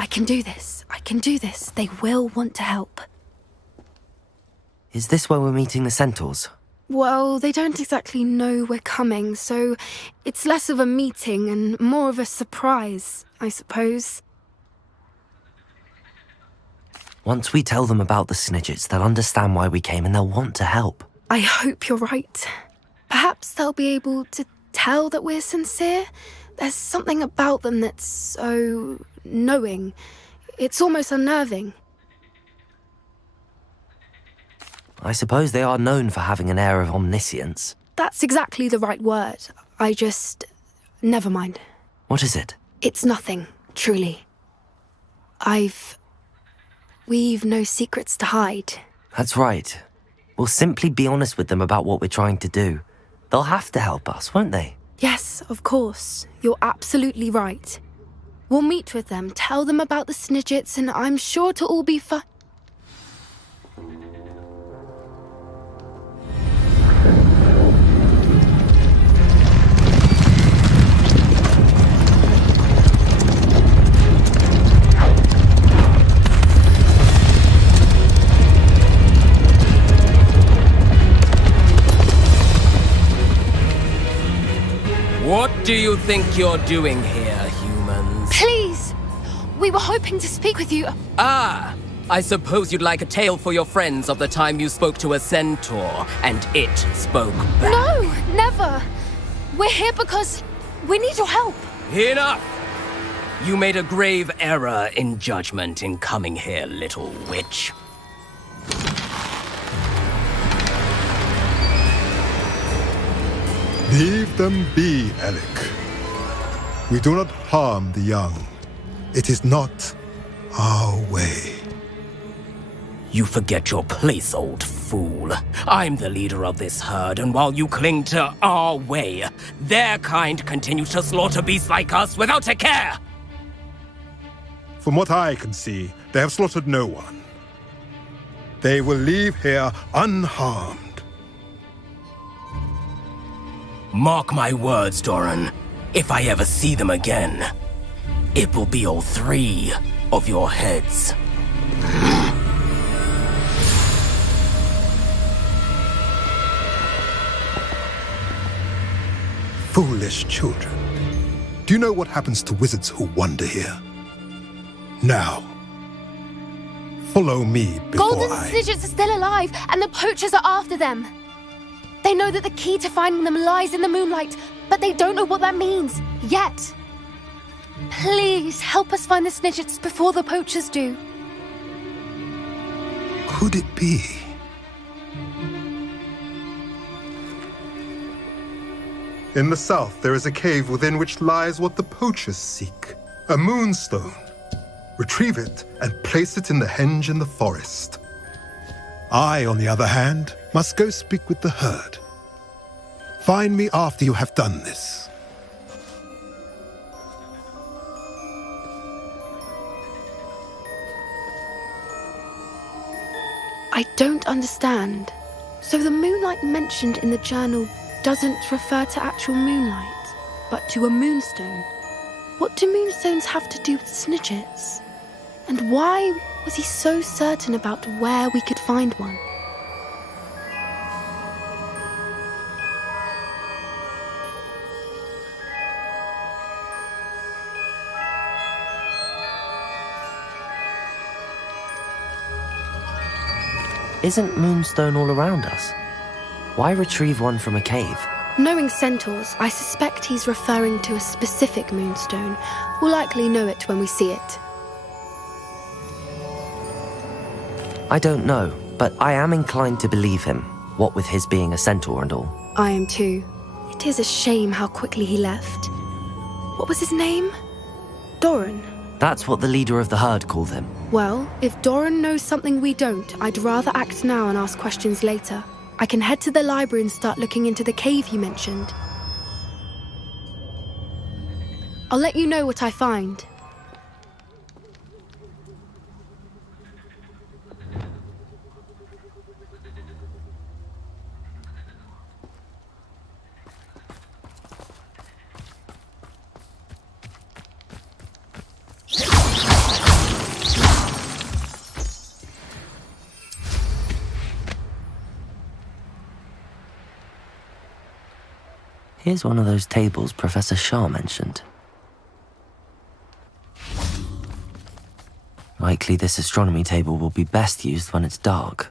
I can do this. I can do this. They will want to help. Is this where we're meeting the centaurs? Well, they don't exactly know we're coming, so it's less of a meeting and more of a surprise, I suppose. Once we tell them about the Snidgets, they'll understand why we came and they'll want to help. I hope you're right. Perhaps they'll be able to tell that we're sincere. There's something about them that's so knowing. It's almost unnerving. I suppose they are known for having an air of omniscience. That's exactly the right word. Never mind. What is it? It's nothing, truly. We've no secrets to hide. That's right. We'll simply be honest with them about what we're trying to do. They'll have to help us, won't they? Yes, of course. You're absolutely right. We'll meet with them, tell them about the Snidgets, and I'm sure it'll all be fine. What do you think you're doing here, humans? Please! We were hoping to speak with you. Ah! I suppose you'd like a tale for your friends of the time you spoke to a centaur, and it spoke back. No, never! We're here because we need your help. Enough! You made a grave error in judgment in coming here, little witch. Leave them be, Alec. We do not harm the young. It is not our way. You forget your place, old fool. I'm the leader of this herd, and while you cling to our way, their kind continues to slaughter beasts like us without a care! From what I can see, they have slaughtered no one. They will leave here unharmed. Mark my words, Doran. If I ever see them again, it will be all 3 of your heads. Foolish children. Do you know what happens to wizards who wander here? Now, follow me before Golden Snidgets are still alive, and the poachers are after them. They know that the key to finding them lies in the moonlight, but they don't know what that means, yet. Please, help us find the Snidgets before the poachers do. Could it be? In the south, there is a cave within which lies what the poachers seek. A moonstone. Retrieve it and place it in the henge in the forest. I, on the other hand, must go speak with the herd. Find me after you have done this. I don't understand. So the moonlight mentioned in the journal doesn't refer to actual moonlight? but to a moonstone. What do moonstones have to do with snidgets? And why was he so certain about where we could find one? Isn't moonstone all around us? Why retrieve one from a cave? Knowing centaurs, I suspect he's referring to a specific moonstone. We'll likely know it when we see it. I don't know, but I am inclined to believe him, what with his being a centaur and all. I am too. It is a shame how quickly he left. What was his name? Doran. That's what the leader of the herd called him. Well, if Doran knows something we don't, I'd rather act now and ask questions later. I can head to the library and start looking into the cave you mentioned. I'll let you know what I find. Here's one of those tables Professor Shah mentioned. Likely this astronomy table will be best used when it's dark.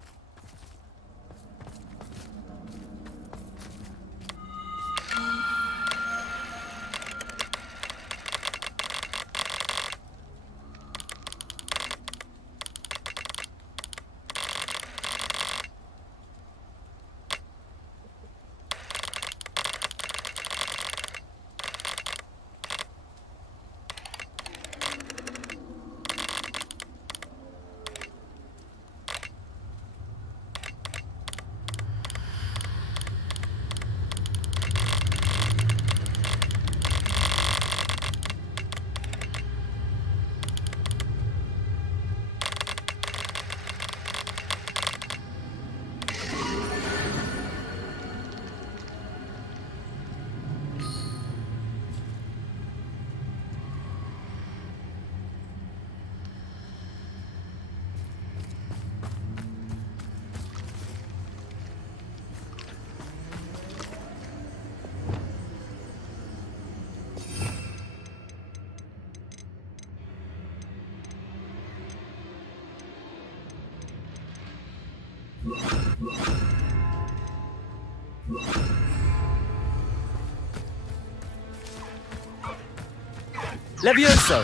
Levioso!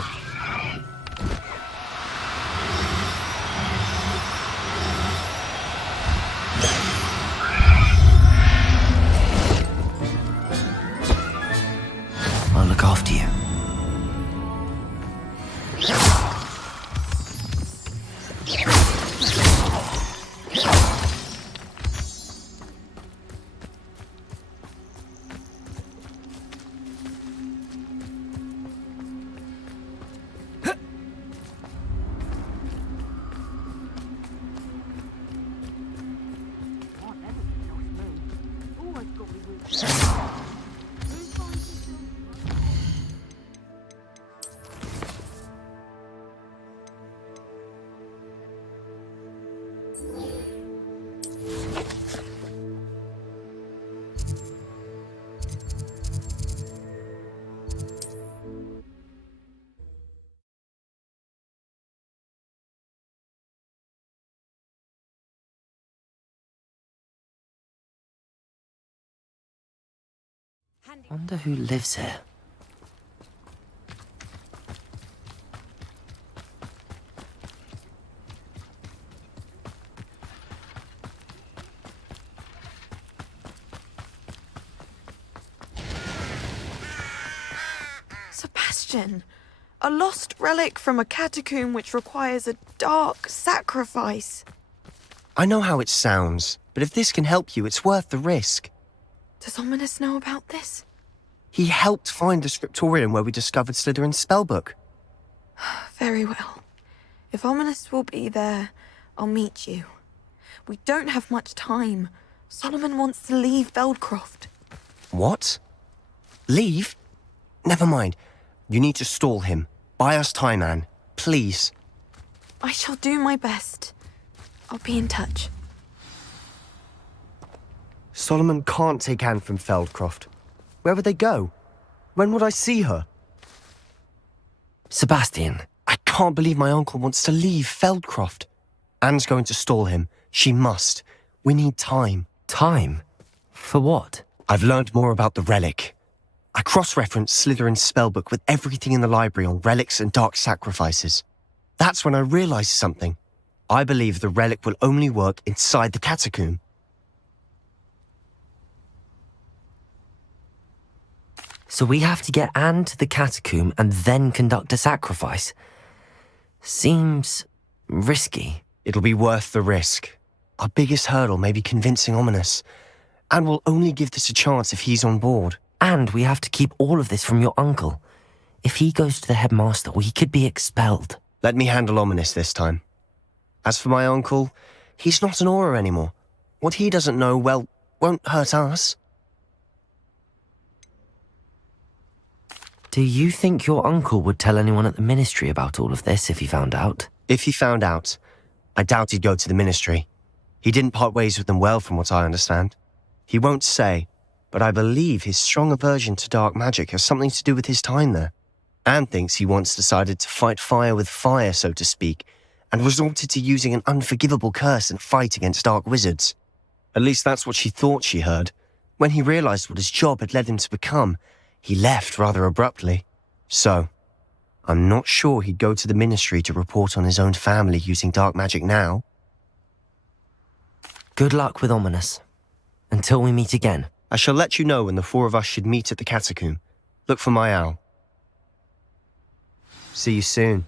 I'll look after you. Wonder who lives here. Sebastian, a lost relic from a catacomb which requires a dark sacrifice. I know how it sounds, but if this can help you, it's worth the risk. Does Ominous know about this? He helped find the scriptorium where we discovered Slytherin's spellbook. Very well. If Ominous will be there, I'll meet you. We don't have much time. Solomon wants to leave Veldcroft. What? Leave? Never mind. You need to stall him. Buy us time, Anne. Please. I shall do my best. I'll be in touch. Solomon can't take Anne from Feldcroft. Where would they go? When would I see her? Sebastian, I can't believe my uncle wants to leave Feldcroft. Anne's going to stall him. She must. We need time. time? For what? I've learned more about the relic. I cross-referenced Slytherin's spellbook with everything in the library on relics and dark sacrifices. That's when I realized something. I believe the relic will only work inside the catacomb. So we have to get Anne to the catacomb and then conduct a sacrifice. Seems risky. It'll be worth the risk. Our biggest hurdle may be convincing Ominous, and we'll only give this a chance if he's on board. And we have to keep all of this from your uncle. If he goes to the headmaster, we could be expelled. Let me handle Ominous this time. As for my uncle, he's not an Auror anymore. What he doesn't know, well, won't hurt us. Do you think your uncle would tell anyone at the ministry about all of this if he found out? If he found out, I doubt he'd go to the ministry. He didn't part ways with them well, from what I understand. He won't say, but I believe his strong aversion to dark magic has something to do with his time there. Anne thinks he once decided to fight fire with fire, so to speak, and resorted to using an unforgivable curse in a fight against dark wizards. At least that's what she thought she heard. When he realized what his job had led him to become, he left rather abruptly. So, I'm not sure he'd go to the ministry to report on his own family using dark magic now. Good luck with Ominous. Until we meet again. I shall let you know when the four of us should meet at the catacomb. Look for my owl. See you soon.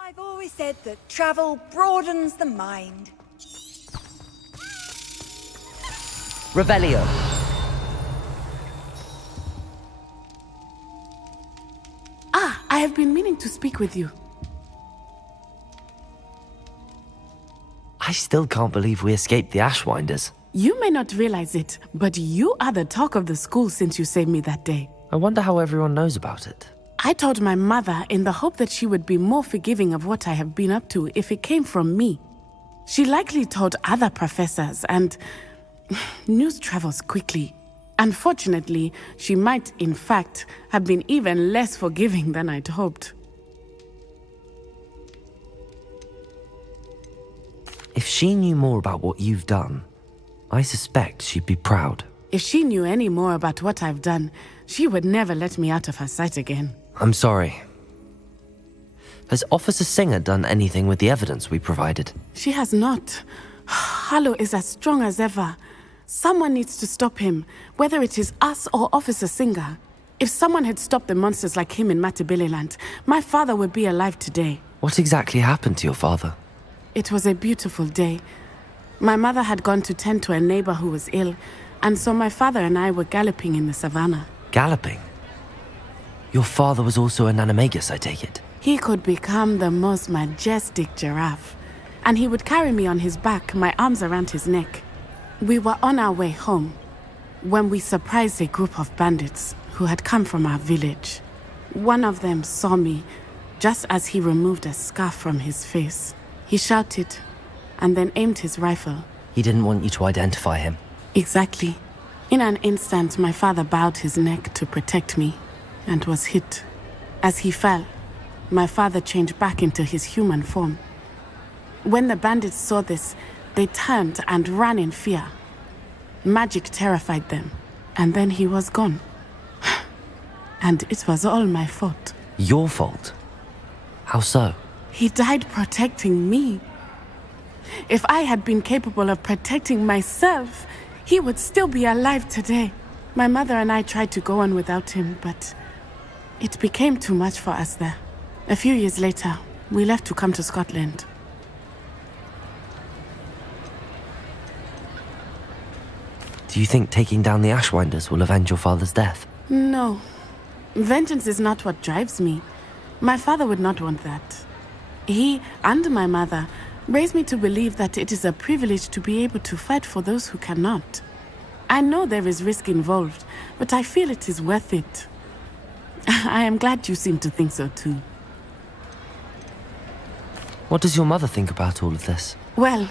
I've always said that travel broadens the mind. Revelio. Ah, I have been meaning to speak with you. I still can't believe we escaped the Ashwinders. You may not realize it, but you are the talk of the school since you saved me that day. I wonder how everyone knows about it. I told my mother in the hope that she would be more forgiving of what I have been up to if it came from me. She likely told other professors, and news travels quickly. Unfortunately, she might, in fact, have been even less forgiving than I'd hoped. If she knew more about what you've done, I suspect she'd be proud. If she knew any more about what I've done, she would never let me out of her sight again. I'm sorry. Has Officer Singer done anything with the evidence we provided? She has not. Harlow is as strong as ever. Someone needs to stop him, whether it is us or Officer Singer. If someone had stopped the monsters like him in Matabeleland, my father would be alive today. What exactly happened to your father? It was a beautiful day. My mother had gone to tend to a neighbor who was ill, and so my father and I were galloping in the savannah. Galloping? Your father was also an animagus, I take it? He could become the most majestic giraffe, and he would carry me on his back, my arms around his neck. We were on our way home when we surprised a group of bandits who had come from our village. One of them saw me just as he removed a scarf from his face. He shouted and then aimed his rifle. He didn't want you to identify him. Exactly. In an instant, my father bowed his neck to protect me and was hit. As he fell, my father changed back into his human form. When the bandits saw this, they turned and ran in fear. Magic terrified them, and then he was gone. And it was all my fault. Your fault? How so? He died protecting me. If I had been capable of protecting myself, he would still be alive today. My mother and I tried to go on without him, but it became too much for us there. A few years later, we left to come to Scotland. Do you think taking down the Ashwinders will avenge your father's death? No. Vengeance is not what drives me. My father would not want that. He and my mother raised me to believe that it is a privilege to be able to fight for those who cannot. I know there is risk involved, but I feel it is worth it. I am glad you seem to think so too. What does your mother think about all of this? Well,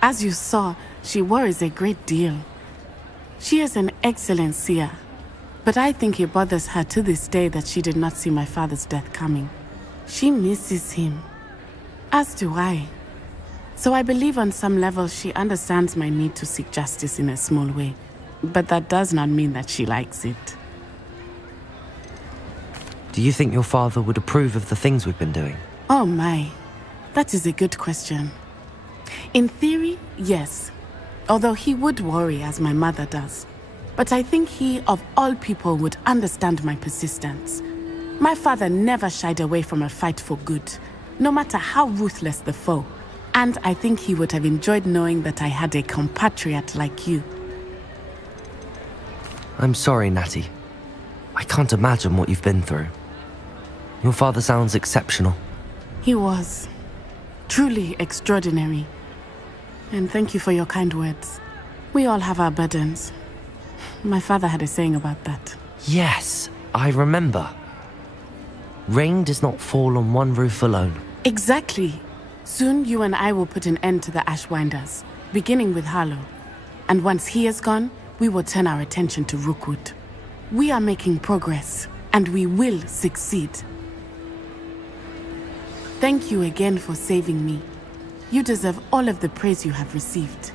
as you saw, she worries a great deal. She is an excellent seer, but I think it bothers her to this day that she did not see my father's death coming. She misses him, as do I. So I believe on some level she understands my need to seek justice in a small way, but that does not mean that she likes it. Do you think your father would approve of the things we've been doing? Oh my, that is a good question. In theory, yes. Although he would worry as my mother does. But I think he, of all people, would understand my persistence. My father never shied away from a fight for good, no matter how ruthless the foe. And I think he would have enjoyed knowing that I had a compatriot like you. I'm sorry, Natty. I can't imagine what you've been through. Your father sounds exceptional. He was. Truly extraordinary. And thank you for your kind words. We all have our burdens. My father had a saying about that. Yes, I remember. Rain does not fall on one roof alone. Exactly. Soon you and I will put an end to the Ashwinders, beginning with Harlow. And once he is gone, we will turn our attention to Rookwood. We are making progress, and we will succeed. Thank you again for saving me. You deserve all of the praise you have received.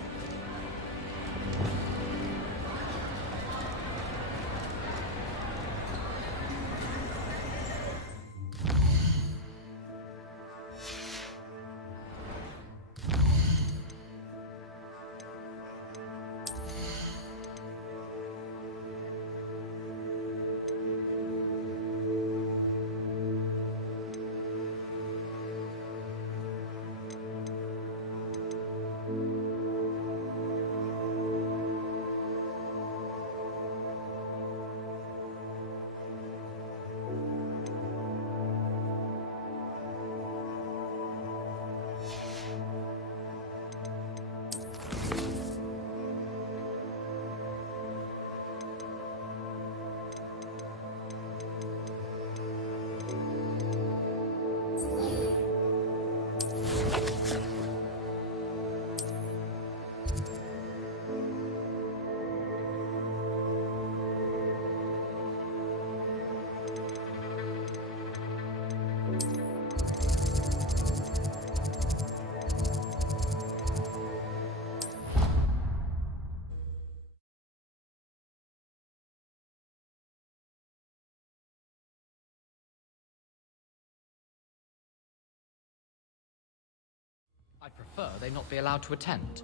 I prefer they not be allowed to attend.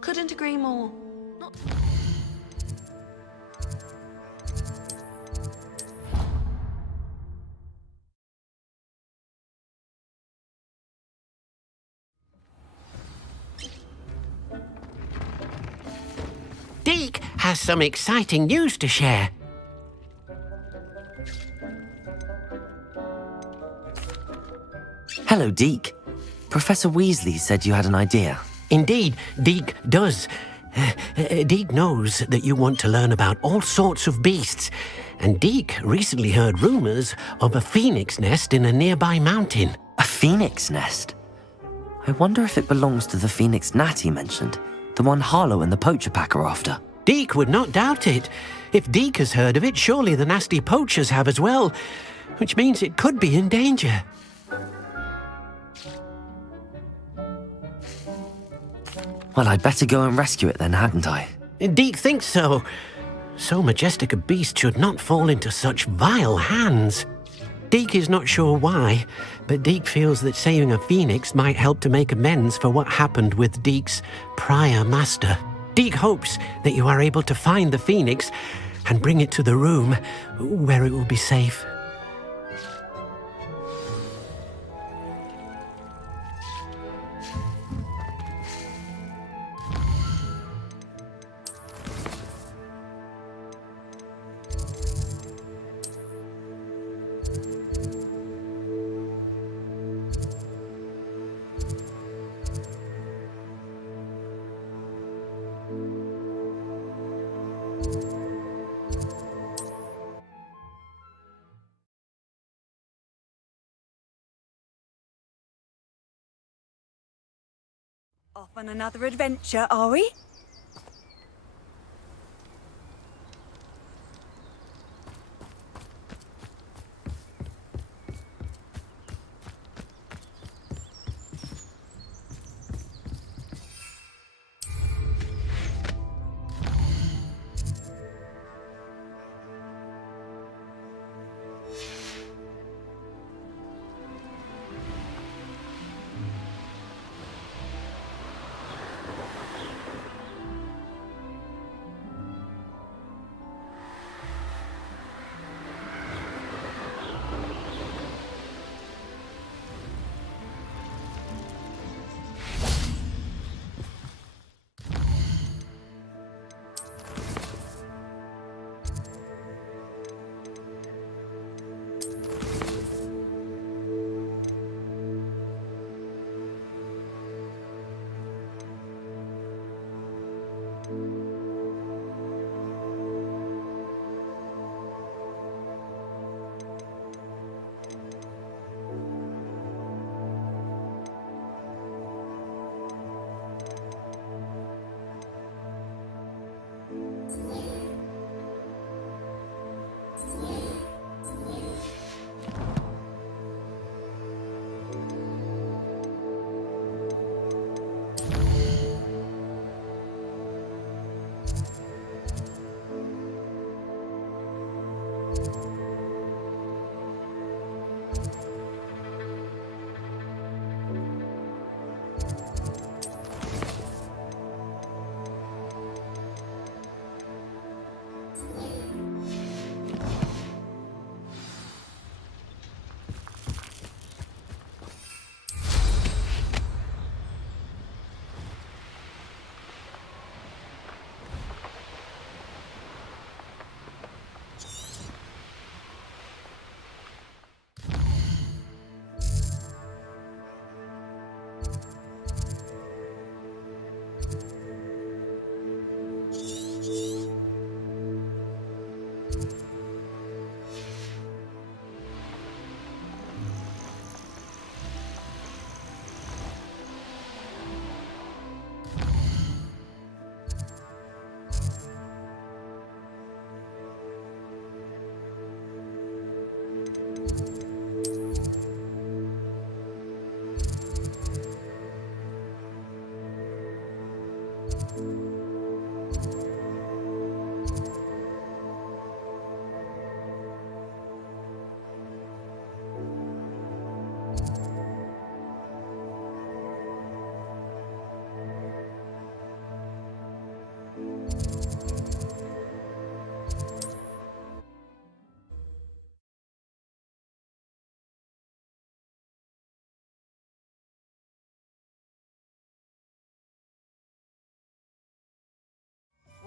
Couldn't agree more. Not. Deke has some exciting news to share. Hello, Deke. Professor Weasley said you had an idea. Indeed, Deke does. Deke knows that you want to learn about all sorts of beasts, and Deke recently heard rumors of a phoenix nest in a nearby mountain. A phoenix nest? I wonder if it belongs to the phoenix Natty mentioned, the one Harlow and the Poacher Pack are after. Deke would not doubt it. If Deke has heard of it, surely the nasty poachers have as well, which means it could be in danger. Well, I'd better go and rescue it then, hadn't I? Deke thinks so. So majestic a beast should not fall into such vile hands. Deke is not sure why, but Deke feels that saving a phoenix might help to make amends for what happened with Deke's prior master. Deke hopes that you are able to find the phoenix and bring it to the room where it will be safe. Off on another adventure, are we?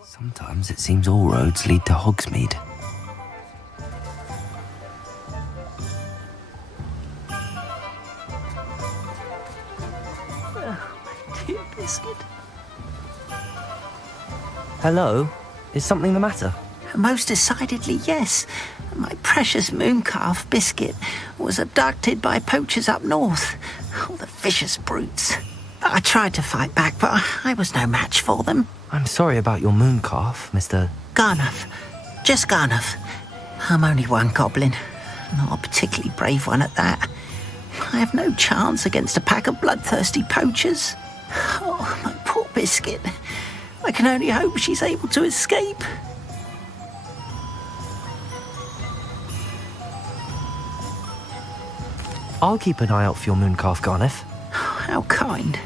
Sometimes it seems all roads lead to Hogsmeade. Dear Biscuit. Hello? Is something the matter? Most decidedly, yes. My precious mooncalf, Biscuit, was abducted by poachers up north. Oh, the vicious brutes. I tried to fight back, but I was no match for them. I'm sorry about your mooncalf, Mr. Garnuff. Just Garnuff. I'm only one goblin. Not a particularly brave one at that. I have no chance against a pack of bloodthirsty poachers. Oh, my poor Biscuit. I can only hope she's able to escape. I'll keep an eye out for your mooncalf, Garniff. How kind.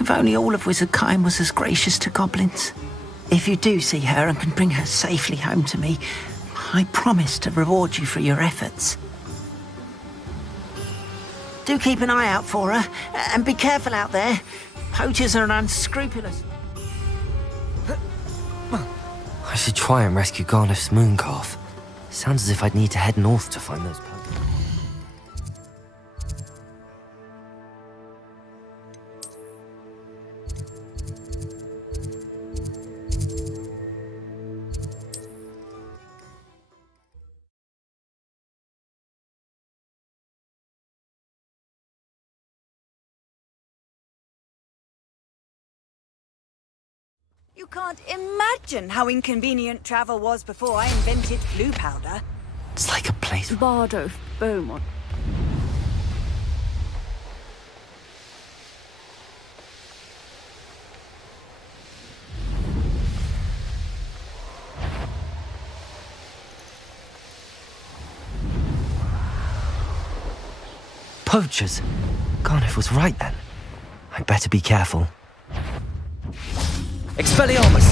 If only all of Wizardkind was as gracious to goblins. If you do see her and can bring her safely home to me, I promise to reward you for your efforts. Do keep an eye out for her, and be careful out there. Poachers are unscrupulous. I should try and rescue Garniff's mooncalf. Sounds as if I'd need to head north to find those poachers. You can't imagine how inconvenient travel was before I invented blue powder. It's like a place. Bardo Beaumont. Poachers? Garniff was right then. I'd better be careful. Expelliarmus!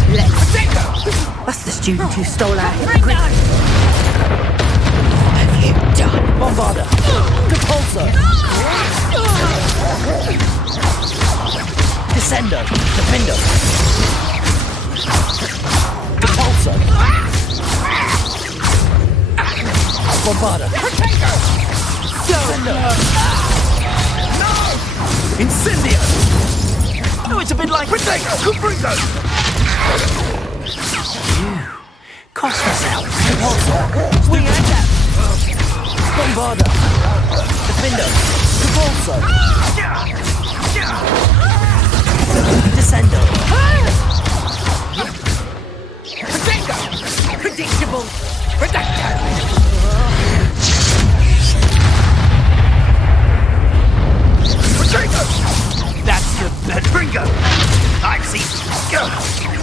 That's the student who stole our Bring on! What have you done? Bombarda! Capulso! Descendo! Defindo! Capulso! Bombarda! Descendo! Incendio! Oh, it's a bit like... Capringo! You cost us out. We had that! Bombarda! Defindo! Capulso! Descendo! Predictable! That's the Bringo! I see.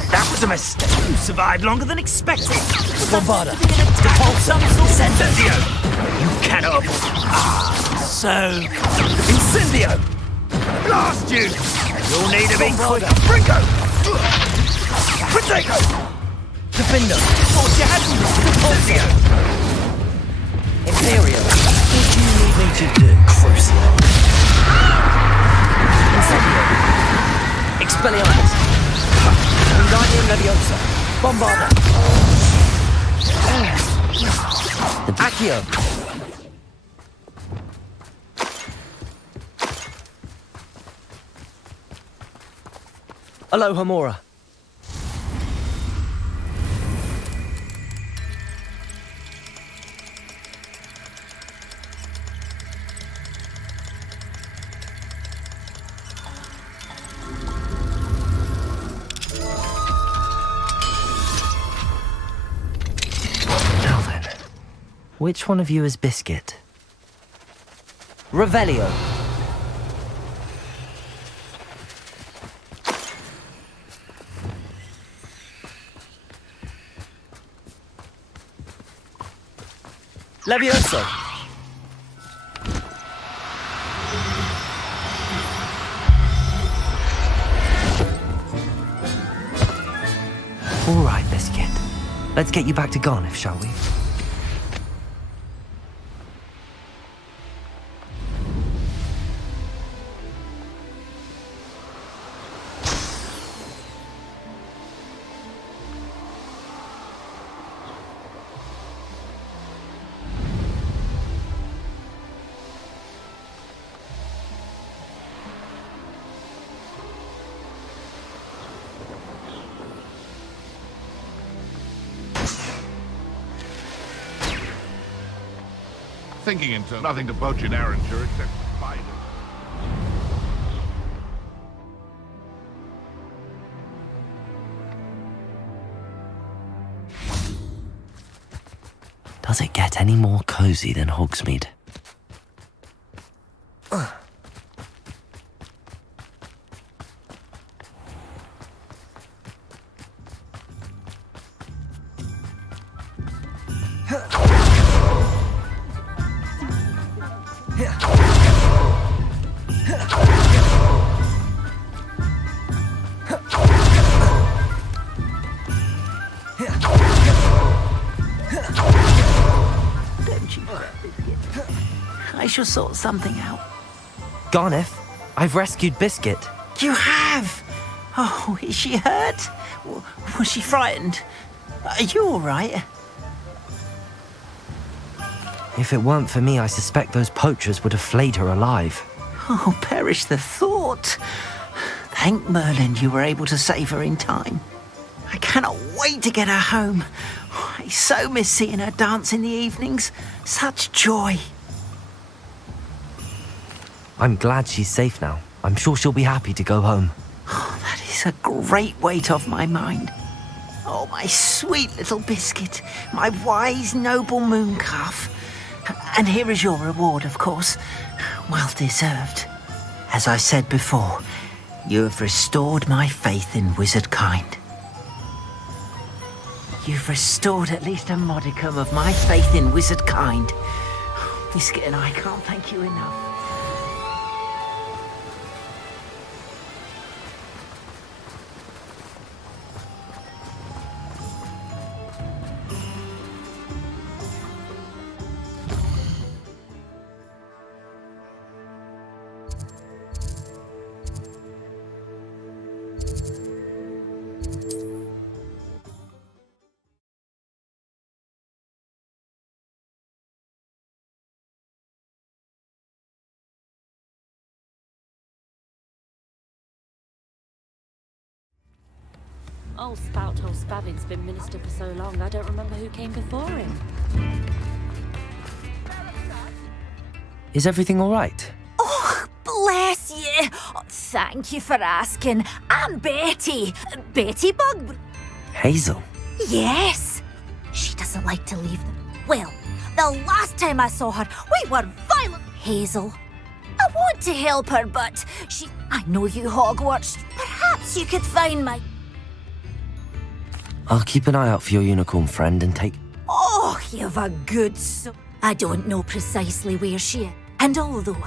That was a mistake. You survived longer than expected. Bombarda! Capulso! Incendio! You cannot avoid. So... Incendio! Blast you! You'll need to be quick. Bringo! Protego! Defindo! Thought you had me. Incendio! Imperio! What do you need me to do? Crucio! Incendio! Expelliarmus! Wingardium Leviosa! Bombarda! Accio! Aloha Mora! Which one of you is Biscuit? Revelio. Levioso. All right, Biscuit. Let's get you back to Garniff, shall we? thinking in terms nothing to poach in Arranshire except spiders. Does it get any more cozy than Hogsmeade? I shall sort something out. Garneth, I've rescued Biscuit. You have? Oh, is she hurt? Was she frightened? Are you all right? If it weren't for me, I suspect those poachers would have flayed her alive. Oh, perish the thought. Thank Merlin you were able to save her in time. I cannot wait to get her home. I so miss seeing her dance in the evenings. Such joy. I'm glad she's safe now. I'm sure she'll be happy to go home. Oh, that is a great weight off my mind. Oh, my sweet little Biscuit, my wise, noble moon calf. And here is your reward, of course. Well deserved. As I said before, you have restored my faith in wizard kind. You've restored at least a modicum of my faith in wizard kind. Biscuit and I can't thank you enough. Old Spout-hole Spavin's been minister for so long, I don't remember who came before him. Is everything all right? Oh, bless you. Oh, thank you for asking. I'm Betty. Betty Bug. Hazel? Yes. She doesn't like to leave them. Well, the last time I saw her, we were violent. Hazel. I want to help her, but I know you, Hogwarts. Perhaps you could find my... I'll keep an eye out for your unicorn friend and take... Oh, you've a good soul. I don't know precisely where she is. And although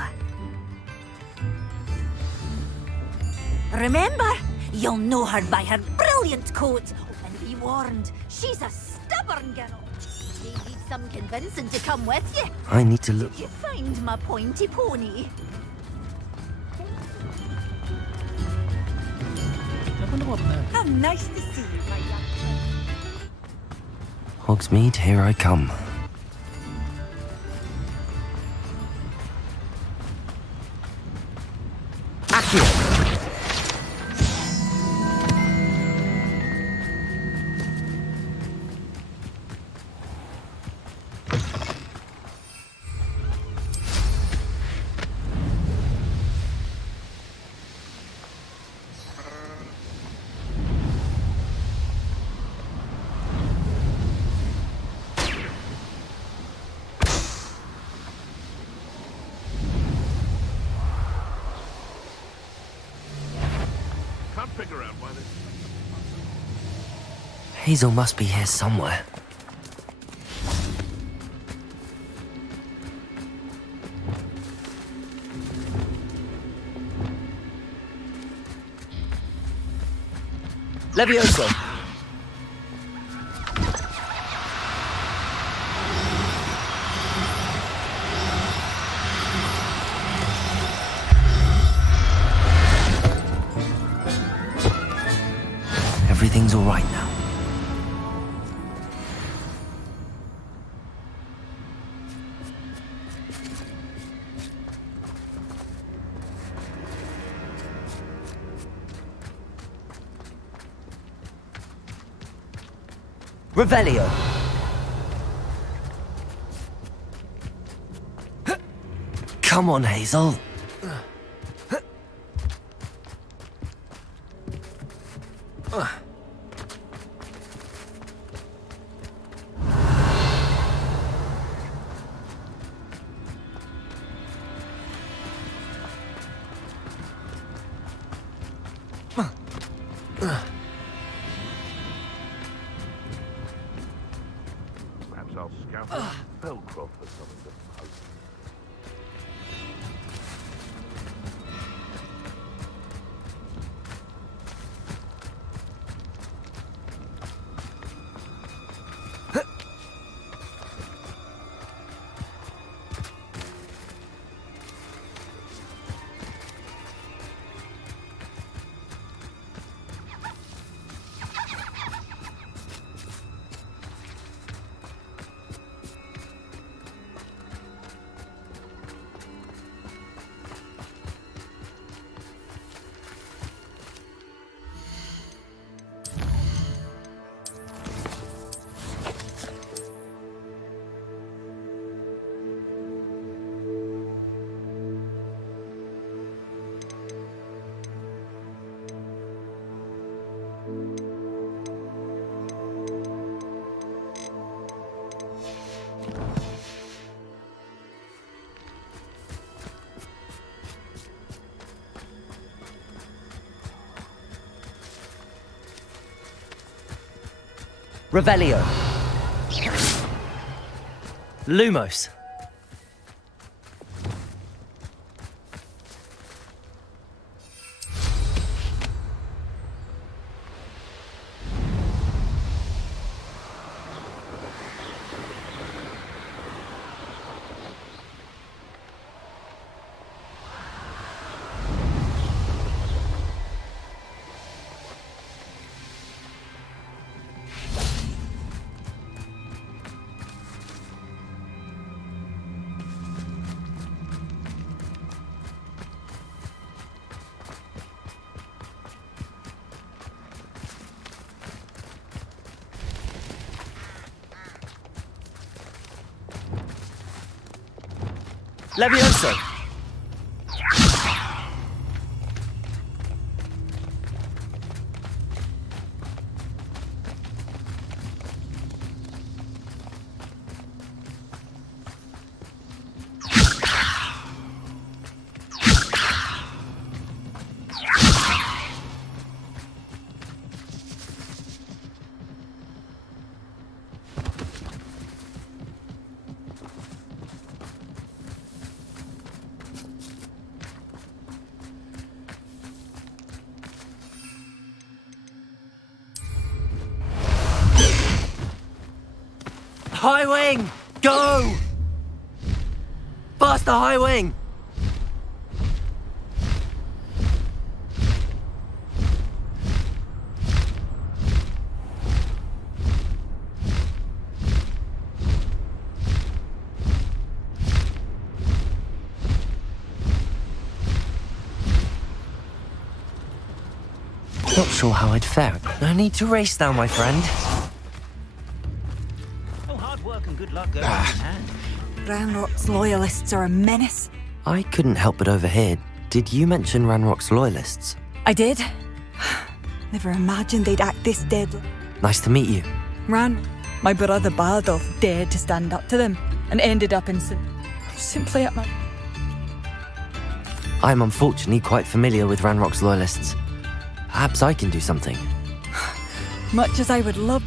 remember, you'll know her by her brilliant coat. And be warned, she's a stubborn girl. She needs some convincing to come with you. I need to look... Did you find my pointy pony? I wonder what Merlin... How nice to see you, my young friend. Hogsmeade, here I come. Accio! Figure out why this... Hazel must be here somewhere. Levioso! Everything's all right now. Revelio. Come on, Hazel. Perhaps I'll scout out Belcroft for something to poke. Revelio. Lumos. Levioso. High wing! Go! Faster, high wing! Not sure how I'd fare. No need to race now, my friend. Good luck going hand. Ranrock's loyalists are a menace. I couldn't help but overhear. Did you mention Ranrock's loyalists? I did. Never imagined they'd act this deadly. Nice to meet you. My brother Baldolf dared to stand up to them and ended up in simply at my... I'm unfortunately quite familiar with Ranrock's loyalists. Perhaps I can do something. Much as I would love...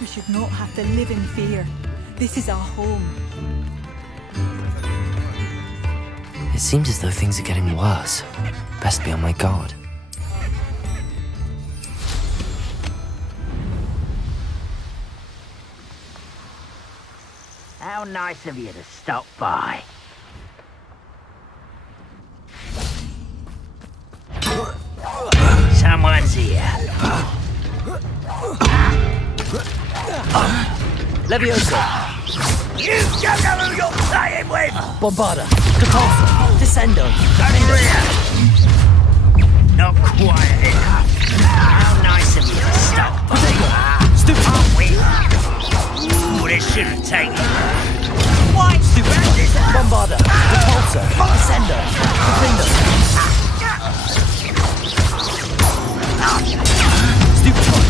We should not have to live in fear. This is our home. It seems as though things are getting worse. Best be on my guard. How nice of you to stop by. Someone's here. Levioso! You don't know who you're playing with! Bombarda! Capulso! Descendo! Rear! Not quiet enough. How nice of you to stop by. Aren't we? Ooh, this shouldn't take long. Why? Stupid! Bombarder, Repulsor, Descender, Defender. Stupefy.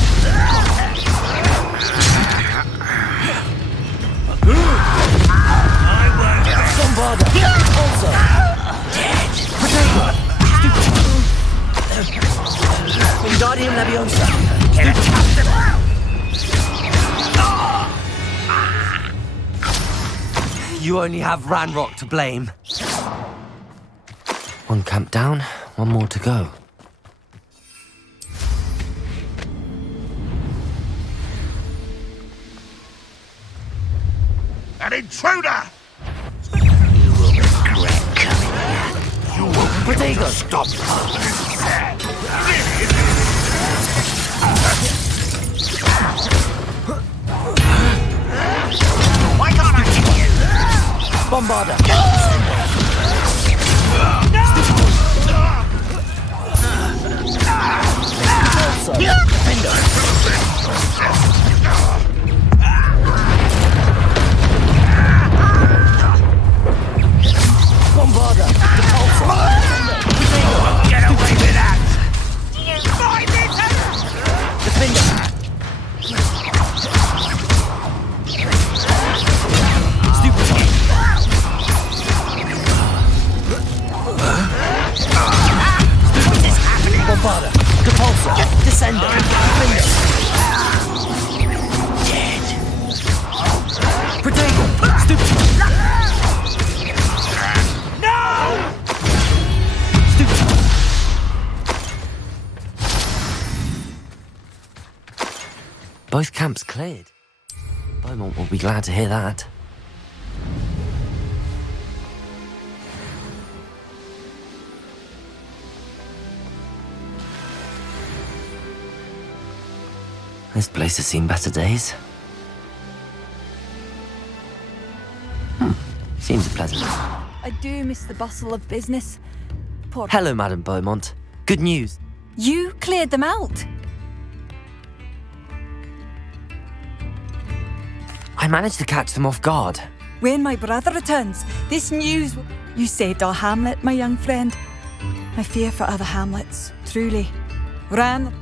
Bombarder, Repulsor. Dead. Potato. Stupefy. Wingardium Leviosa. You only have Ranrock to blame. One camp down, one more to go. An intruder! You will regret coming here. You will Potato. stop. Why can't I hit you? Bombarder. Bombarder. Get away with that! You find it! Defender. Bombarder, Repulsor, Descender, Defender. Dead. Protego, Stupid. No! Stupid. Both camps cleared. Beaumont will be glad to hear that. This place has seen better days. Seems pleasant. I do miss the bustle of business. Poor... Hello, Madame Beaumont. Good news. You cleared them out. I managed to catch them off guard. When my brother returns, this news... You saved our hamlet, my young friend. I fear for other hamlets, truly. Ran...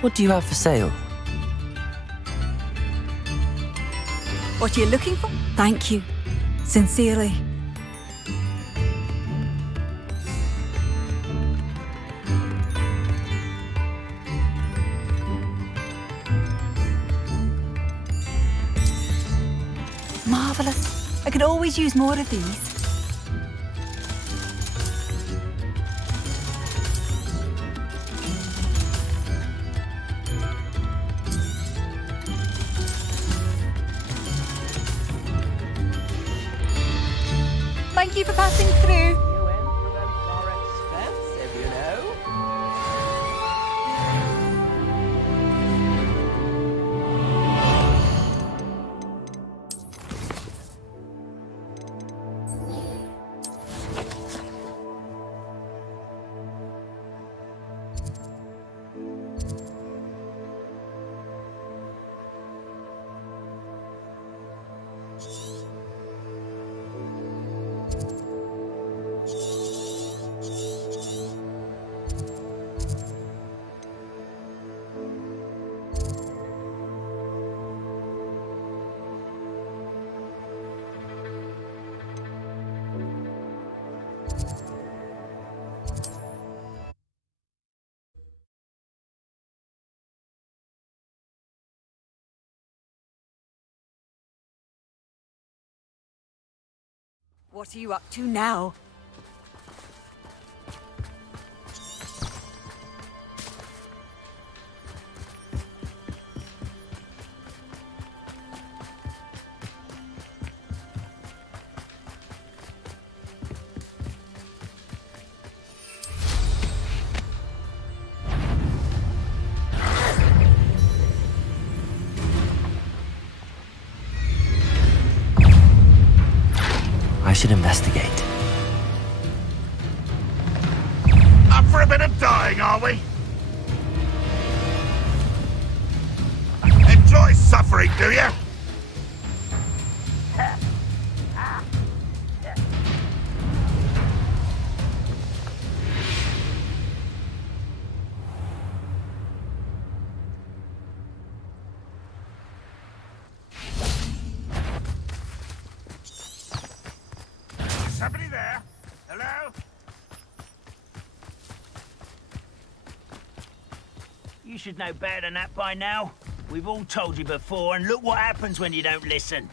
What do you have for sale? What are you looking for? Thank you. Sincerely. Marvelous. I could always use more of these. Thank you for passing through. What are you up to now? I should investigate. Up for a bit of dying, are we? Enjoy suffering, do you? You should know better than that by now. We've all told you before, and look what happens when you don't listen.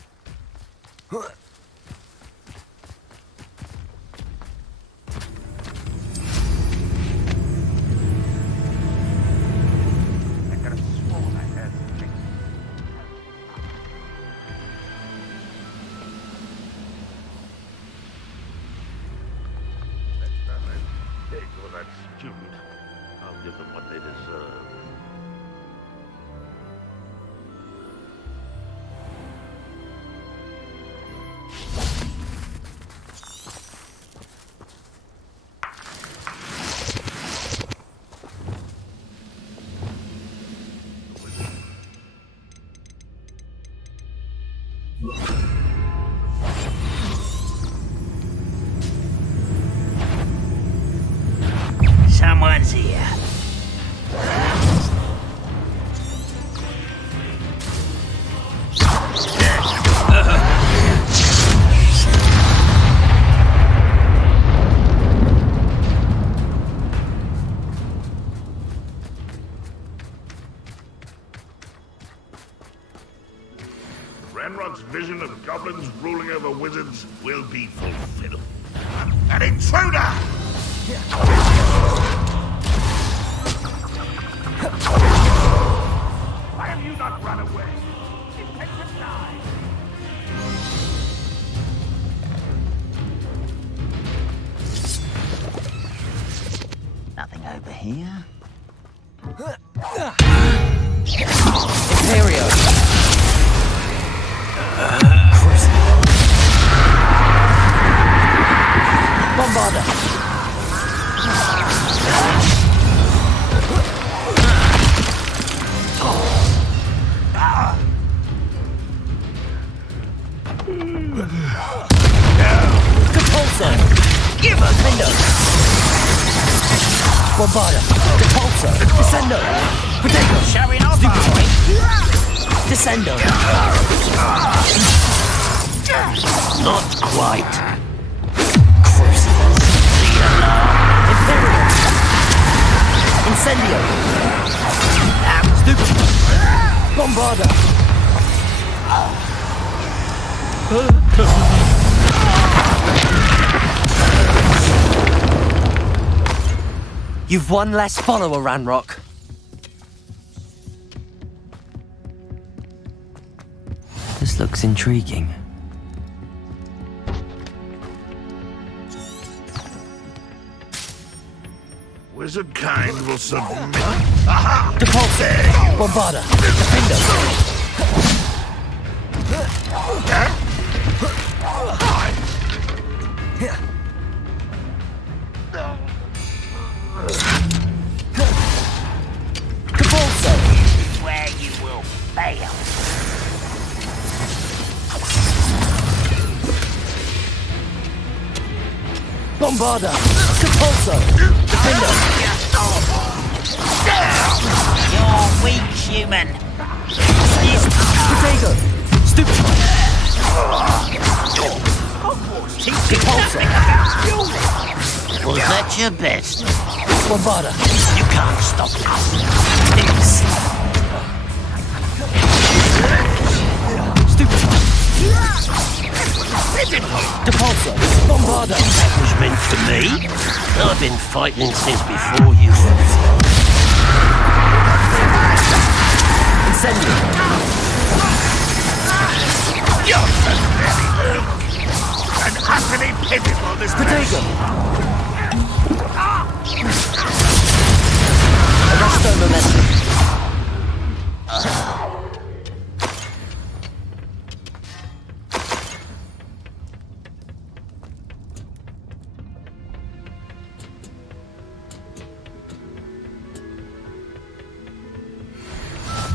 That's stupid. I'll give them what they deserve. Someone's here. Ranrock's vision of goblins ruling over wizards will be fulfilled. An intruder! Why have you not run away? It takes a time. Nothing over here. Imperio! Bombarda! Depulso! Give us Descendo! Bombarda! Depulso! Descendo! Potato! Showing off, Descendo! Not quite. Crucibles! Imperial! Incendio! Stupid! Bombarda! You've one less follower, Ranrock. This looks intriguing. Wizard kind will submit. Aha! Depulso! Bombarda! Defendo! Where you will fail. Bombarda! Depulso! Defendo! You're weak, human. Potato! Stupid! Depulso! Was that your best? Bombarda! You can't stop us. Stupid! Depulso! Bombarda! That was meant for me. I've been fighting since before you. Incendio! You're pathetic and utterly pitiful, this Potato! Arresto momentum.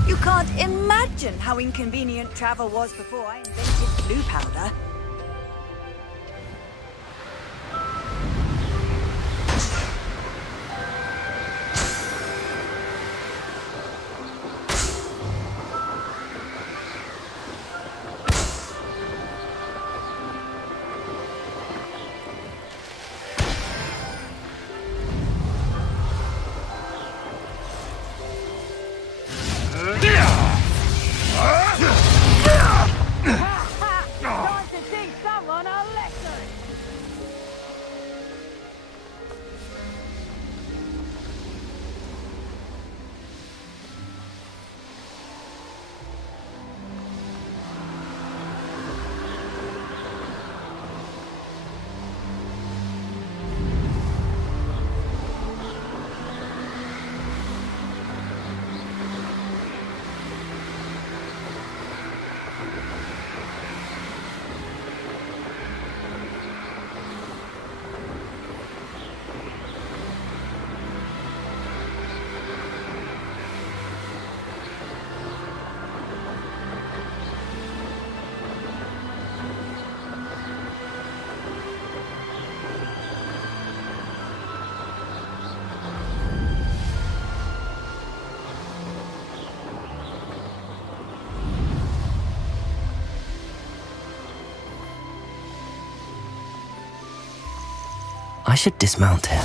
You can't imagine how inconvenient travel was before I invented blue powder. Time to teach someone a lesson! I should dismount here.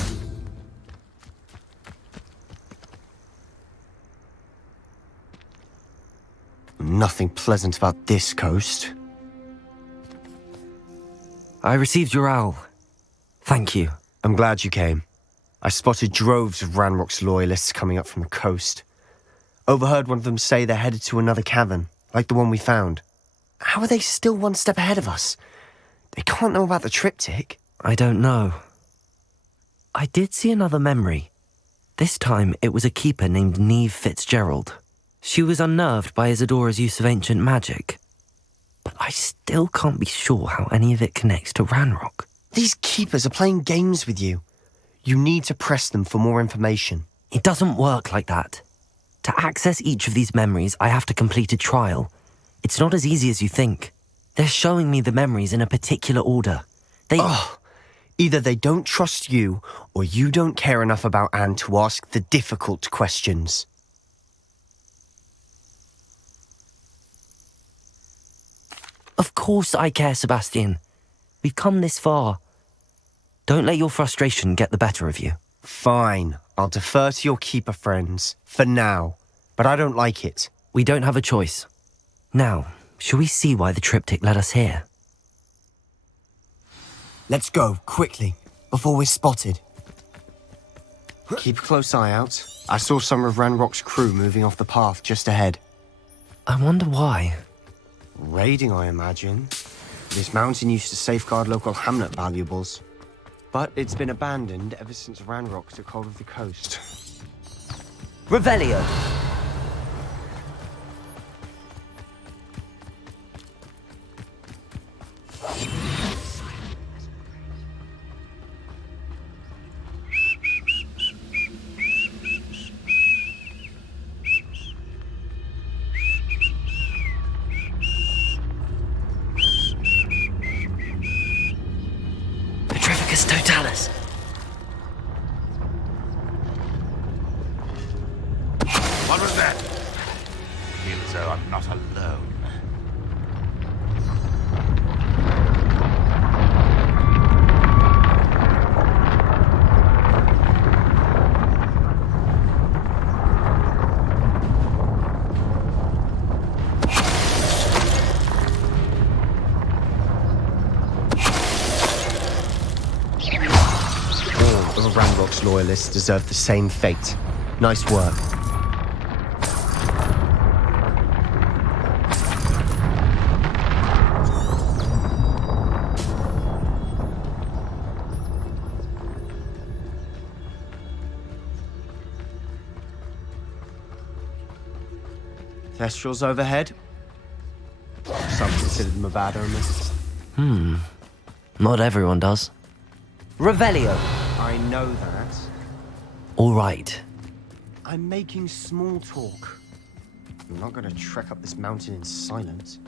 Nothing pleasant about this coast. I received your owl. Thank you. I'm glad you came. I spotted droves of Ranrock's loyalists coming up from the coast. Overheard one of them say they're headed to another cavern, like the one we found. How are they still one step ahead of us? They can't know about the triptych. I don't know. I did see another memory. This time it was a keeper named Neve Fitzgerald. She was unnerved by Isadora's use of ancient magic. But I still can't be sure how any of it connects to Ranrock. These keepers are playing games with you. You need to press them for more information. It doesn't work like that. To access each of these memories, I have to complete a trial. It's not as easy as you think. They're showing me the memories in a particular order. Either they don't trust you, or you don't care enough about Anne to ask the difficult questions. Of course I care, Sebastian. We've come this far. Don't let your frustration get the better of you. Fine, I'll defer to your keeper friends, for now. But I don't like it. We don't have a choice. Now, shall we see why the triptych led us here? Let's go, quickly, before we're spotted. Keep a close eye out. I saw some of Ranrock's crew moving off the path just ahead. I wonder why. Raiding, I imagine. This mountain used to safeguard local hamlet valuables. But it's been abandoned ever since Ranrock took hold of the coast. Revelio! Totalis. What was that? I feel as though I'm not alone. Ranrock's loyalists deserve the same fate. Nice work. Thestrals overhead? Some consider them a bad omen. Not everyone does. Revelio! I know that. All right. I'm making small talk. I'm not going to trek up this mountain in silence.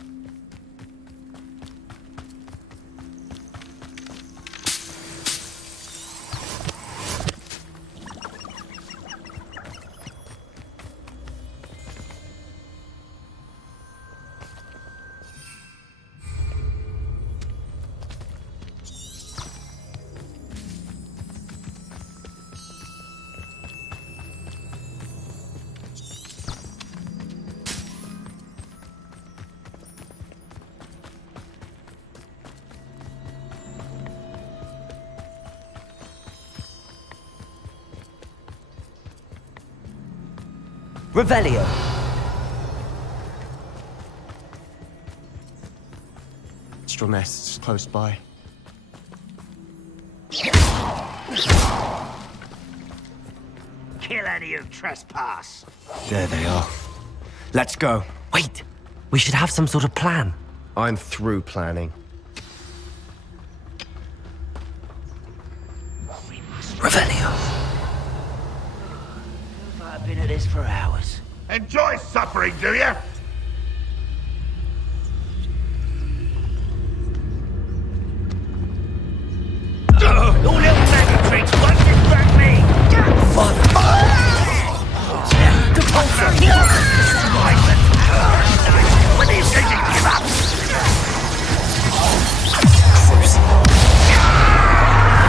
Revelio. Straw nests close by. Kill any who trespass. There they are. Let's go. Wait, we should have some sort of plan. I'm through planning. Revelio. I've been at this for hours. Enjoy suffering, do you? All little magic tricks, once you grab me! When these things give up!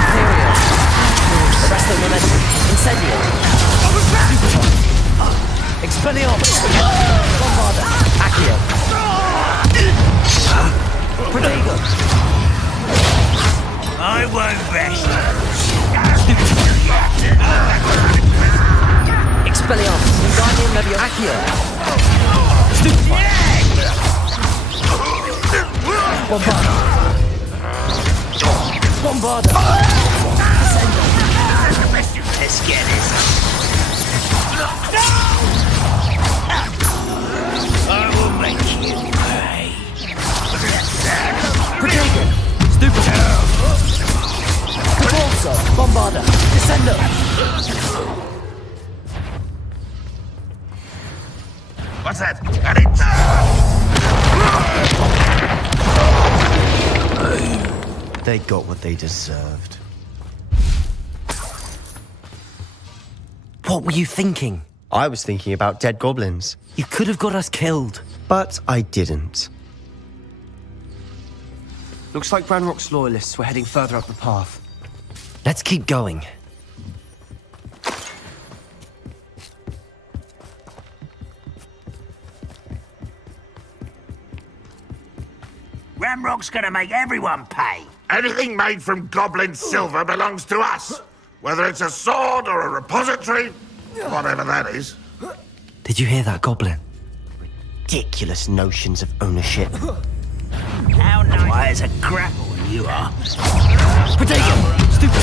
Imperial. Arresto momentum. Incendio. Expelliarmus. Bombarda. Accio. Protego. I won't rest. Expelliarmus. Wingardium Leviosa. Accio. Bombarda. Bombarda. The best you can get is... I will make you pay. Protego. Stupid. Propulsor. Bombarda. Descendo. What's that? And it's... They got what they deserved. What were you thinking? I was thinking about dead goblins. You could have got us killed. But I didn't. Looks like Ranrock's loyalists were heading further up the path. Let's keep going. Ramrock's gonna make everyone pay. Anything made from goblin silver belongs to us. Whether it's a sword or a repository, whatever that is. Did you hear that, Goblin? Ridiculous notions of ownership. How nice. Why is a grapple you are? Protego! Stupid!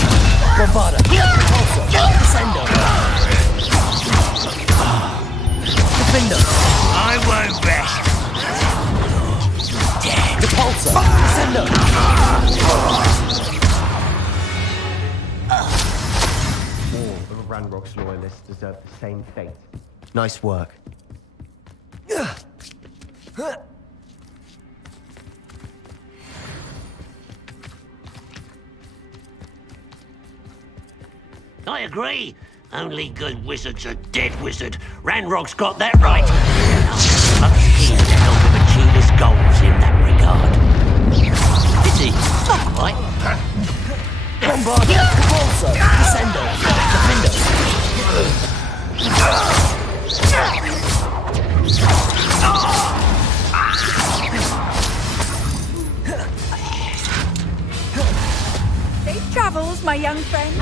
Bombarda! Repulsor! Descendo! Defender! I won't rest. Repulsor! Descendo! All of Ranrock's loyalists deserve the same fate. Nice work. I agree. Only good wizards are dead wizard. Ranrock's got that right. I'm here to help him achieve his goals in that regard. Is he? Not quite. Bombarda! Repulsor! Descendo! Safe travels, my young friend.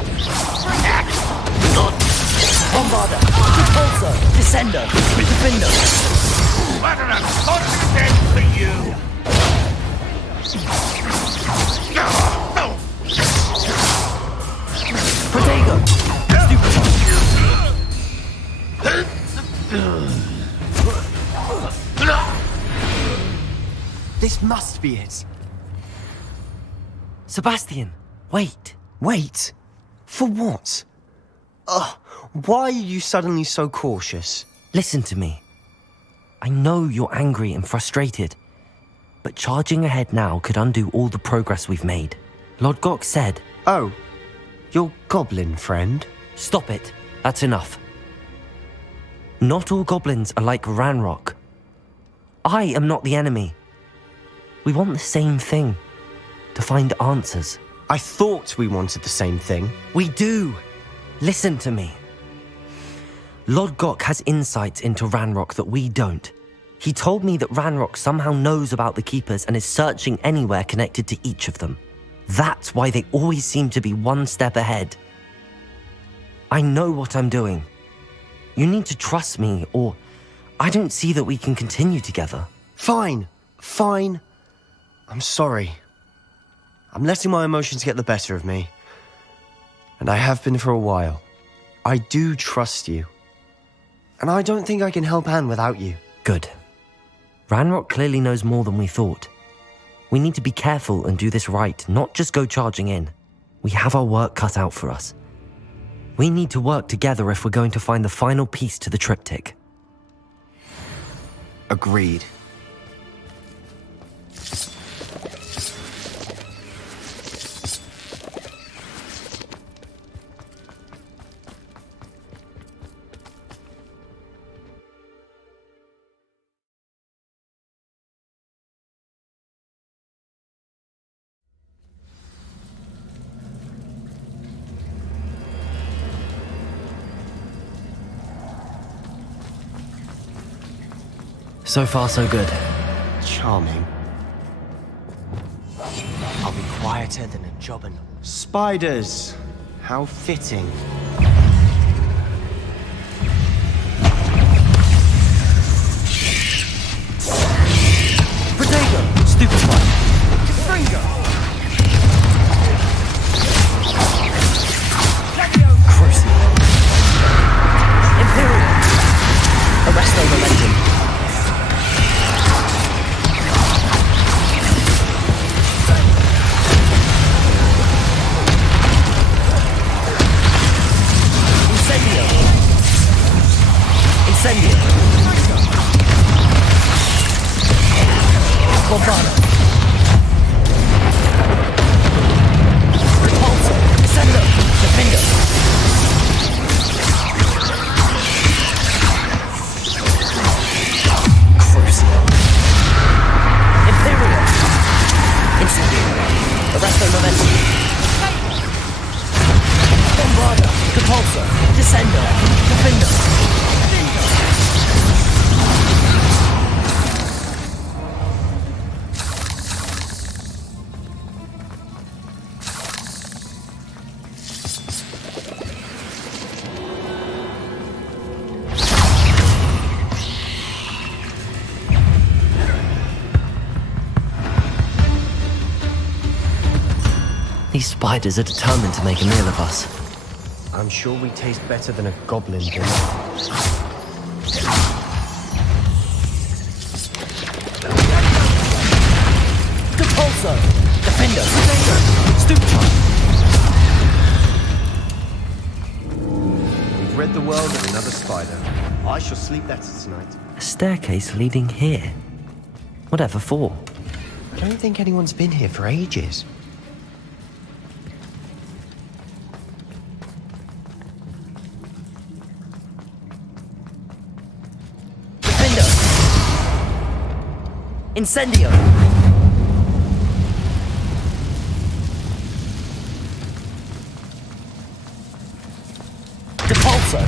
Bombarda! Repulsor! Descendo! Defender! What an unfortunate end for you! Protego! This must be it. Sebastian, wait. Wait? For what? Why are you suddenly so cautious? Listen to me. I know you're angry and frustrated, but charging ahead now could undo all the progress we've made. Lord Gok said... Oh, your goblin friend? Stop it. That's enough. Not all goblins are like Ranrock. I am not the enemy. We want the same thing. To find answers. I thought we wanted the same thing. We do. Listen to me. Lord Gok has insights into Ranrock that we don't. He told me that Ranrock somehow knows about the Keepers and is searching anywhere connected to each of them. That's why they always seem to be one step ahead. I know what I'm doing. You need to trust me, or I don't see that we can continue together. Fine. I'm sorry. I'm letting my emotions get the better of me. And I have been for a while. I do trust you. And I don't think I can help Anne without you. Good. Ranrock clearly knows more than we thought. We need to be careful and do this right, not just go charging in. We have our work cut out for us. We need to work together if we're going to find the final piece to the triptych. Agreed. So far, so good. Charming. I'll be quieter than a jobbin'. Spiders! How fitting. Potato! Stupefy! Finger! Crucial! Imperial! Arresto Momentum! Incendio! Bombano! Repulsor! Descendo! Defendo! Crucial! Imperial! Incendio! Arresto Momentum! Bombarda! Repulsor! Descendo! Defendo! These spiders are determined to make a meal of us. I'm sure we taste better than a goblin dinner. Repulsor! Defender! Stupefy! We've rid the world of another spider. I shall sleep better tonight. A staircase leading here? Whatever for? I don't think anyone's been here for ages. Incendio! Repulsor!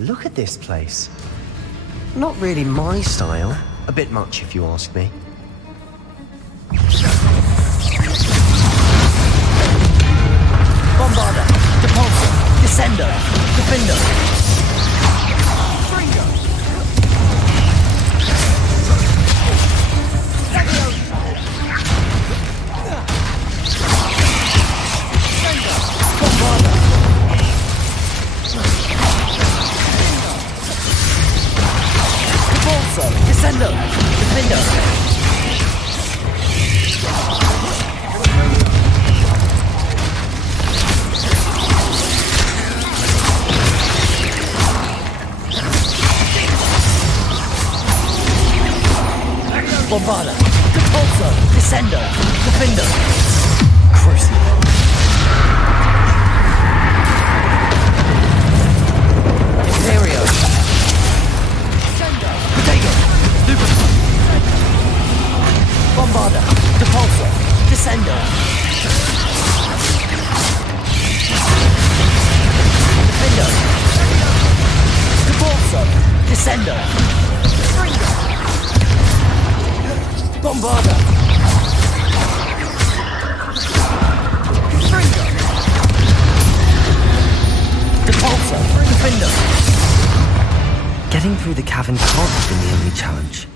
Look at this place. Not really my style. A bit much, if you ask me. Bombarda! Repulsor! Descendo! Defendo! Bombarda! Repulsor! Descendo! Defendo! Bombarda! Repulsor! Descendo! Defendo! Crucial! Imperio! Potato! Stupefy! Bombarda! Repulsor! Descendo! Defendo! Repulsor! Descendo! Bombarda! Springer! Repulsor! Defender! Getting through the cavern can't have been the only challenge.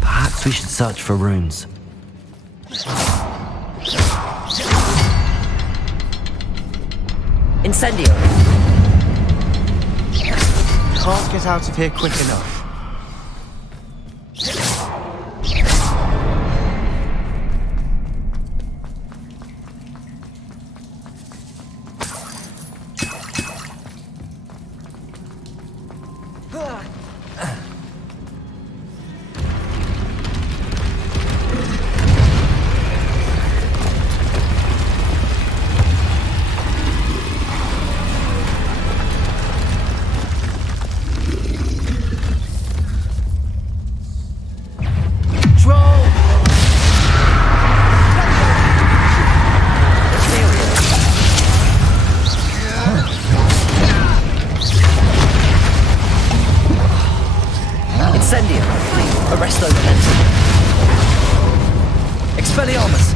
Perhaps we should search for runes. Incendio! Can't get out of here quick enough. Arresto Momentum. Expelliarmus.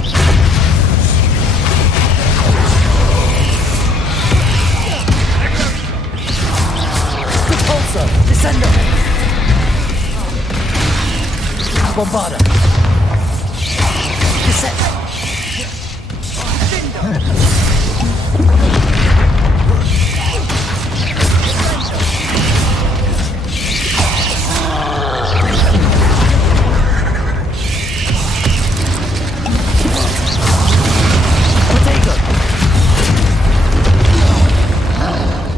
Repulsor. Descendo. Bombarda. Descend.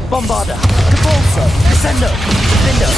Bombarda, Repulsor, Descendo, Defender.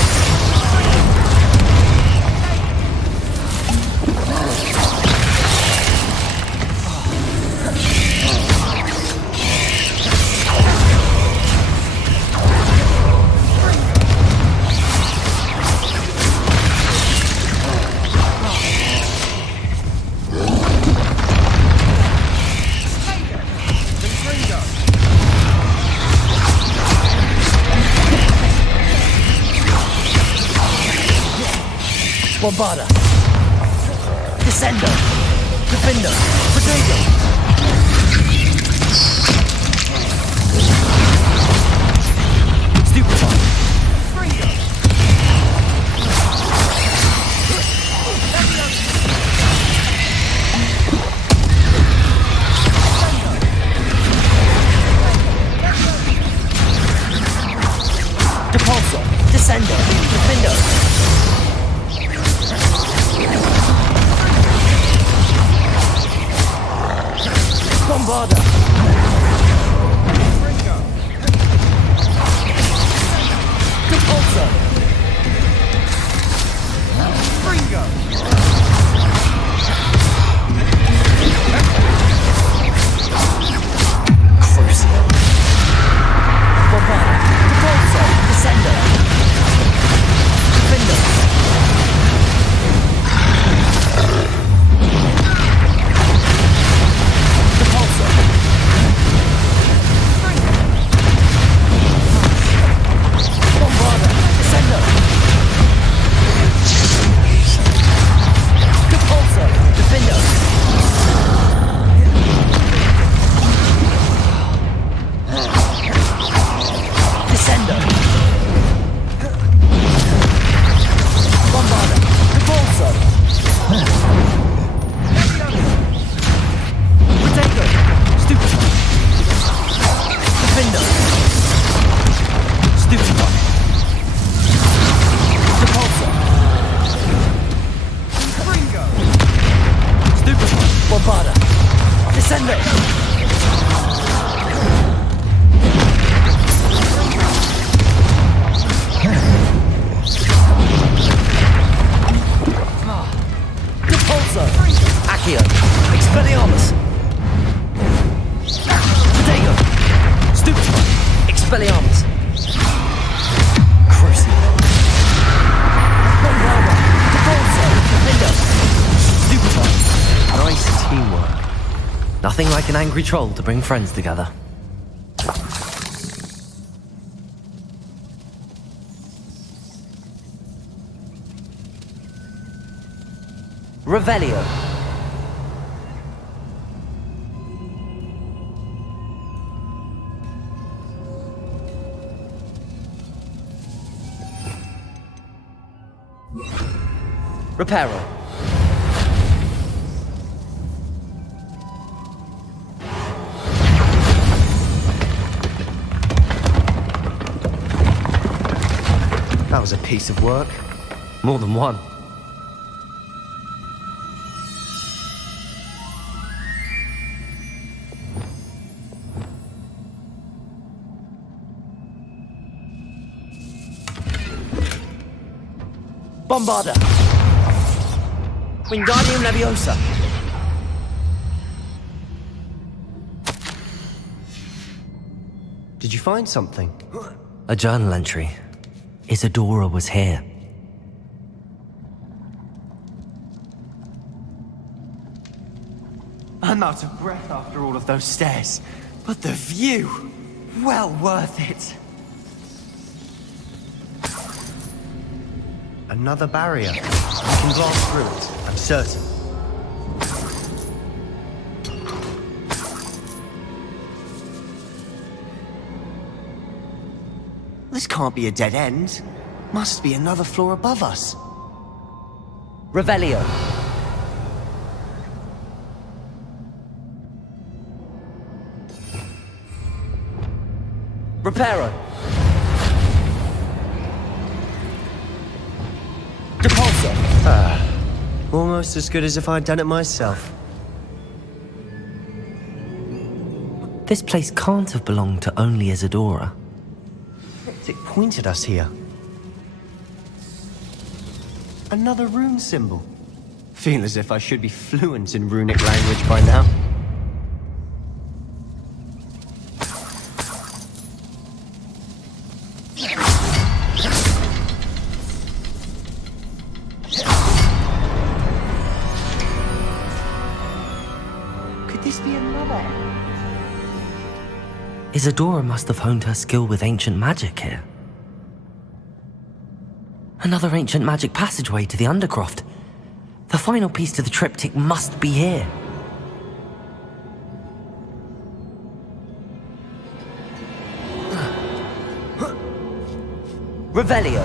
Bombarda. Descendo. Defender. Potato. Stupefy. Depulsor. Descendo. Defender. Bombarda. Depulsor. Springo. Crucial. Bombarda. Depulsor. Descender. Defender. Bombarda. Descendo. Depulsor. Accio. Expelliarmus. Potato. Stupefy. Expelliarmus. Crucial. Bombarda. Depulsor. Defender. Stupefy. Nice teamwork. Nothing like an angry troll to bring friends together. Revelio. Reparo. That was a piece of work. More than one. Bombarda! Wingardium Leviosa! Did you find something? A journal entry. Isadora was here. I'm out of breath after all of those stairs. But the view! Well worth it! Another barrier. We can blast through it, I'm certain. This can't be a dead end. Must be another floor above us. Revelio. Reparo. Depulso. Almost as good as if I'd done it myself. This place can't have belonged to only Isadora. It pointed us here. Another rune symbol. Feel as if I should be fluent in runic language by now. Could this be another? Isadora must have honed her skill with ancient magic here. Another ancient magic passageway to the Undercroft. The final piece to the triptych must be here. Revelio.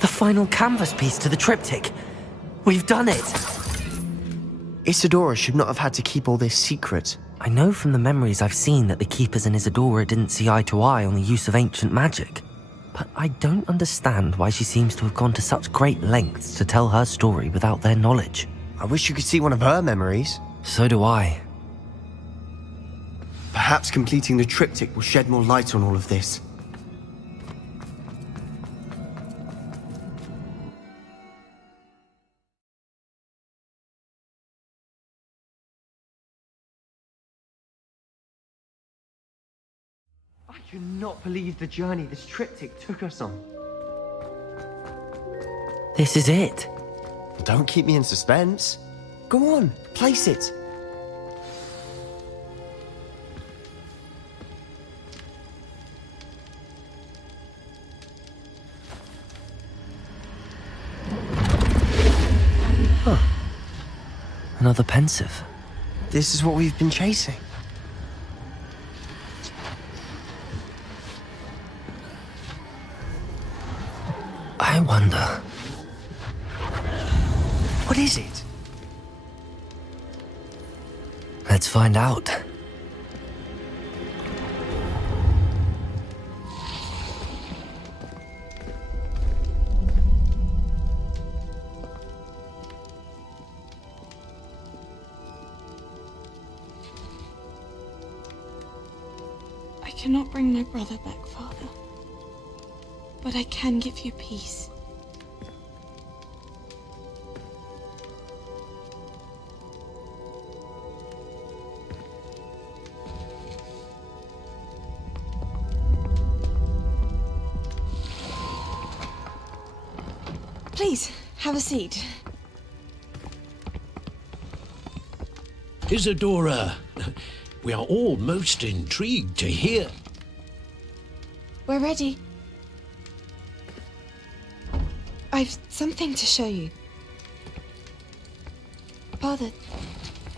The final canvas piece to the triptych. We've done it! Isadora should not have had to keep all this secret. I know from the memories I've seen that the Keepers and Isadora didn't see eye to eye on the use of ancient magic. But I don't understand why she seems to have gone to such great lengths to tell her story without their knowledge. I wish you could see one of her memories. So do I. Perhaps completing the triptych will shed more light on all of this. I cannot believe the journey this triptych took us on. This is it. Don't keep me in suspense. Go on, place it. Huh. Another pensive. This is what we've been chasing. I wonder... What is it? Let's find out. I cannot bring my brother back, Father. But I can give you peace. Please, have a seat. Isadora, we are all most intrigued to hear. We're ready. I've something to show you. Father,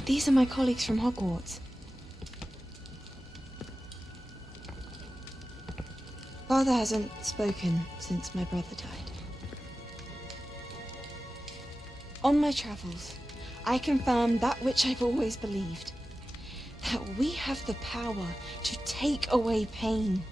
these are my colleagues from Hogwarts. Father hasn't spoken since my brother died. On my travels, I confirmed that which I've always believed. That we have the power to take away pain.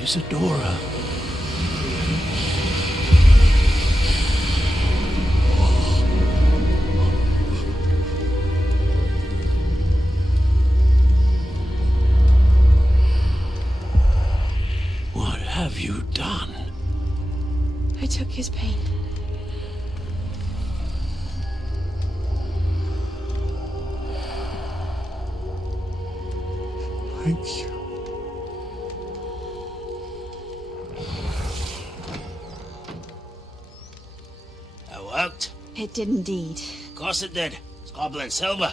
Isadora. What have you done? I took his pain. Thank you. That worked? It did indeed. Of course it did. It's goblin silver.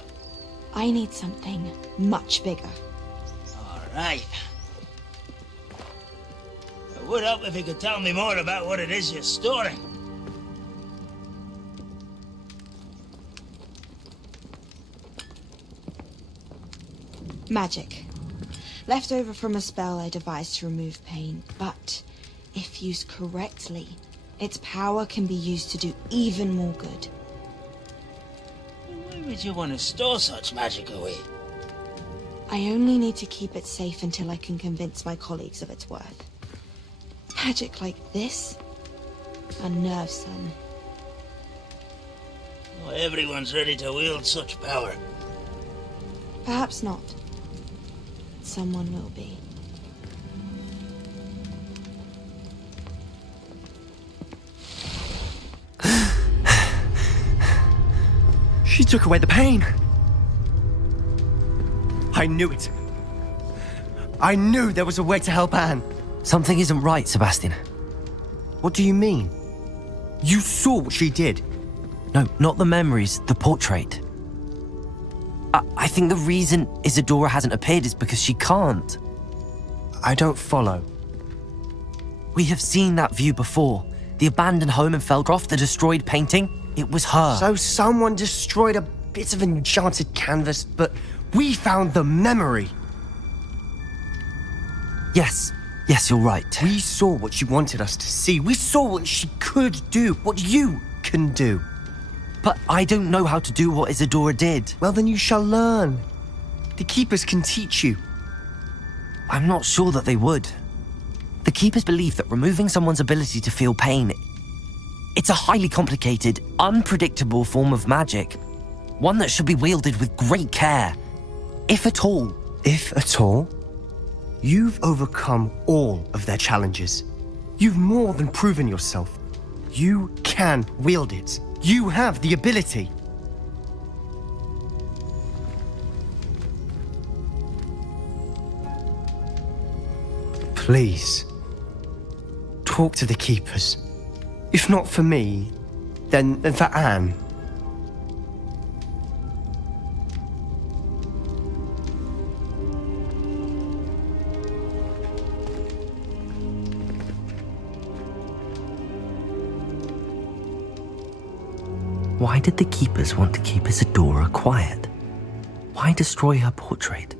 I need something much bigger. All right. It would help if you could tell me more about what it is you're storing. Magic. Left over from a spell I devised to remove pain, but if used correctly, its power can be used to do even more good. Why would you want to store such magic away? I only need to keep it safe until I can convince my colleagues of its worth. Magic like this unnerves some. Not everyone's ready to wield such power. Perhaps not. Someone will be. She took away the pain. I knew it. I knew there was a way to help Anne. Something isn't right, Sebastian. What do you mean? You saw what she did. No, not the memories, the portrait. I think the reason Isadora hasn't appeared is because she can't. I don't follow. We have seen that view before. The abandoned home in Felcroft, the destroyed painting. It was her. So someone destroyed a bit of enchanted canvas, but we found the memory. Yes, you're right. We saw what she wanted us to see. We saw what she could do, what you can do. But I don't know how to do what Isadora did. Well, then you shall learn. The Keepers can teach you. I'm not sure that they would. The Keepers believe that removing someone's ability to feel pain, it's a highly complicated, unpredictable form of magic. One that should be wielded with great care. If at all. If at all? You've overcome all of their challenges. You've more than proven yourself. You can wield it. You have the ability. Please, talk to the Keepers. If not for me, then for Anne. Why did the Keepers want to keep Isadora quiet? Why destroy her portrait?